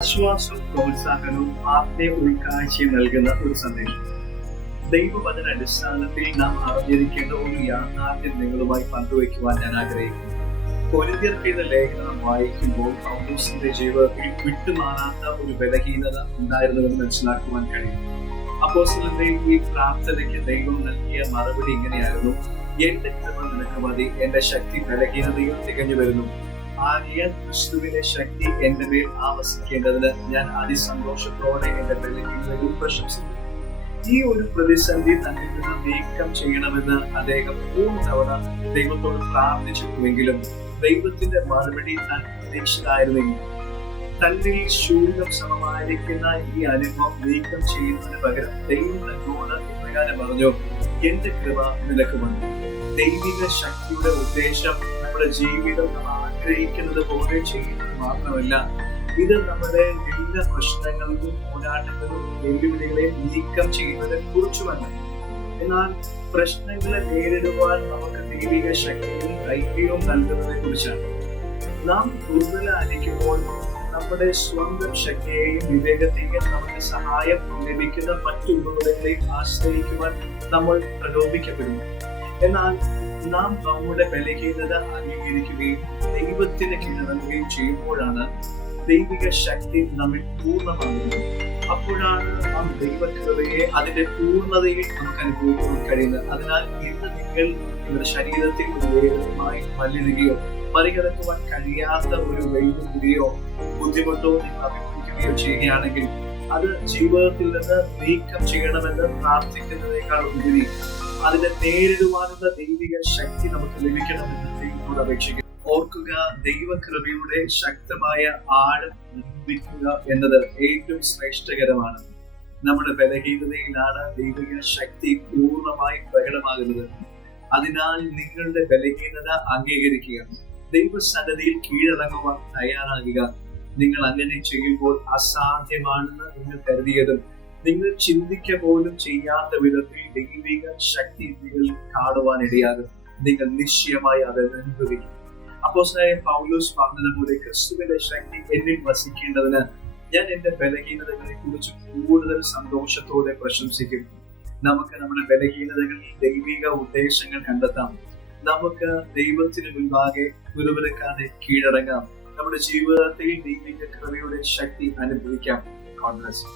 ആശ്വാസവും പ്രോത്സാഹനവും ആത്മീയ ഉൾക്കാഴ്ചയും നൽകുന്ന ഒരു സന്ദേശം. ദൈവവചന അടിസ്ഥാനത്തിൽ നാം അറിഞ്ഞിരിക്കേണ്ട ഒരു യാഥാർത്ഥ്യം നിങ്ങളുമായി പങ്കുവയ്ക്കുവാൻ ഞാൻ ആഗ്രഹിക്കുന്നു. കൊരിന്ത്യർക്കെഴുതിയ ലേഖനം വായിക്കുമ്പോൾ പൗലോസിന്റെ ജീവിതത്തിൽ വിട്ടുമാറാത്ത ഒരു ബലഹീനത ഉണ്ടായിരുന്നുവെന്ന് മനസ്സിലാക്കുവാൻ കഴിയും. അപ്പോസ്തലന്റെ ഈ പ്രാർത്ഥനയ്ക്ക് ദൈവം നൽകിയ മറുപടി ഇങ്ങനെയായിരുന്നു: എന്റെ കൃപ നിനക്ക് മതി, എന്റെ ശക്തി ബലഹീനതയിൽ തികഞ്ഞു വരുന്നു. ആകയാൽ ക്രിസ്തുവിന്റെ ശക്തി എന്റെ മേൽ ആവസിക്കേണ്ടതിന് ഞാൻ അതിസന്തോഷത്തോടെ എന്റെ ബലഹീനതയിൽ പ്രശംസിക്കുന്നു. ഈ ഒരു പ്രതിസന്ധി തന്നിൽ നിന്ന് നീക്കം ചെയ്യണമെന്ന് അദ്ദേഹം 3 തവണ ദൈവത്തോട് പ്രാർത്ഥിച്ചിട്ടുമെങ്കിലും ദൈവത്തിന്റെ മറുപടി താൻ പ്രതീക്ഷിതായിരുന്നില്ല. തന്റെ ശൂന്യം സമമായിരിക്കുന്ന ഈ അനുഭവം നീക്കം ചെയ്യുന്നതിന് പകരം ദൈവം തന്നോട് ഇപ്രകാരം പറഞ്ഞു: എന്റെ കൃപ നിനക്ക് മതി. ദൈവിക ശക്തിയുടെ ഉദ്ദേശം നമ്മുടെ ജീവിതം നമ്മൾ ആഗ്രഹിക്കുന്നത് പോലെ ചെയ്യുന്നത് മാത്രമല്ല, ഇത് നമ്മുടെ എല്ലാ പ്രശ്നങ്ങൾക്കും പോരാട്ടങ്ങളും വെല്ലുവിളികളെ നീക്കം ചെയ്യുന്നതിനെ കുറിച്ചുമല്ല, എന്നാൽ പ്രശ്നങ്ങളെ നേരിടുവാൻ നമുക്ക് ദൈവിക ശക്തിയും ധൈര്യവും നൽകുന്നതിനെ കുറിച്ചാണ്. നാം ദുർബലരായിരിക്കുമ്പോൾ നമ്മുടെ സ്വന്തം ശക്തിയെയും വിവേകത്തെയും നമുക്ക് സഹായം ലഭിക്കുന്ന മറ്റു ഉപകരണങ്ങളെയും ആശ്രയിക്കുവാൻ നമ്മൾ പ്രലോഭിക്കപ്പെടുന്നു. എന്നാൽ നാം നമ്മുടെ ബലഹീനത അംഗീകരിക്കുകയും ദൈവത്തിന് കീഴടങ്ങുകയും ചെയ്യുമ്പോഴാണ് ദൈവിക ശക്തി നമ്മിൽ പൂർണ്ണമാകുന്നത്. അപ്പോഴാണ് നാം ദൈവകൃപയെ അതിന്റെ പൂർണ്ണതയിൽ നമുക്ക് അനുഭവിക്കാൻ കഴിയുന്നത്. അതിനാൽ ഇന്ന് നിങ്ങൾ നിങ്ങളുടെ ശരീരത്തിൽ ഒരു വേദനയുമായി വല്ലിടുകയോ മറികടക്കുവാൻ കഴിയാത്ത ഒരു വെല്ലുവിളിയോ ബുദ്ധിമുട്ടോ നിങ്ങൾ അഭിമുഖിക്കുകയോ ചെയ്യുകയാണെങ്കിൽ അത് ജീവിതത്തിൽ നിന്ന് നീക്കം ചെയ്യണമെന്ന് പ്രാർത്ഥിക്കുന്നതിനേക്കാൾ ഉപരി അതിനെ നേരിടുവാനുള്ള ദൈവിക ശക്തി നമുക്ക് ലഭിക്കണമെന്ന് ദൈവത്തോട് അപേക്ഷിക്കുന്നു. ഓർക്കുക, ദൈവകൃപയുടെ ശക്തമായ ആഴം അനുഭവിക്കുക എന്നത് ഏറ്റവും ശ്രേഷ്ഠകരമാണ്. നമ്മുടെ ബലഹീനതയിലാണ് ദൈവിക ശക്തി പൂർണ്ണമായി പ്രകടമാകുന്നത്. അതിനാൽ നിങ്ങളുടെ ബലഹീനത അംഗീകരിക്കുക, ദൈവസന്നിധിയിൽ കീഴടങ്ങുവാൻ തയ്യാറാകുക. നിങ്ങൾ അങ്ങനെ ചെയ്യുമ്പോൾ അസാധ്യമാണെന്ന് നിങ്ങൾ കരുതിയതും നിങ്ങൾ ചിന്തിക്ക പോലും ചെയ്യാത്ത വിധത്തിൽ ദൈവിക ശക്തി നിങ്ങൾ കാണുവാൻ ഇടയാകും. നിങ്ങൾ നിശ്ചയമായി അത് അനുഭവിക്കും. അപ്പോസ്തലനായ പൗലോസ് പറഞ്ഞതുപോലെ, ക്രിസ്തുവിന്റെ ശക്തി എന്നിൽ വസിക്കേണ്ടതിന് ഞാൻ എന്റെ ബലഹീനതകളെ കുറിച്ച് കൂടുതൽ സന്തോഷത്തോടെ പ്രശംസിക്കും. നമുക്ക് നമ്മുടെ ബലഹീനതകളിൽ ദൈവിക ഉദ്ദേശങ്ങൾ കണ്ടെത്താം. നമുക്ക് ദൈവത്തിന് മുൻപാകെ ഗുരുവരക്കാതെ കീഴടങ്ങാം. നമ്മുടെ ജീവിതത്തിൽ ദൈവിക കൃപയുടെ ശക്തി അനുഭവിക്കാം. കോൺഗ്രസ്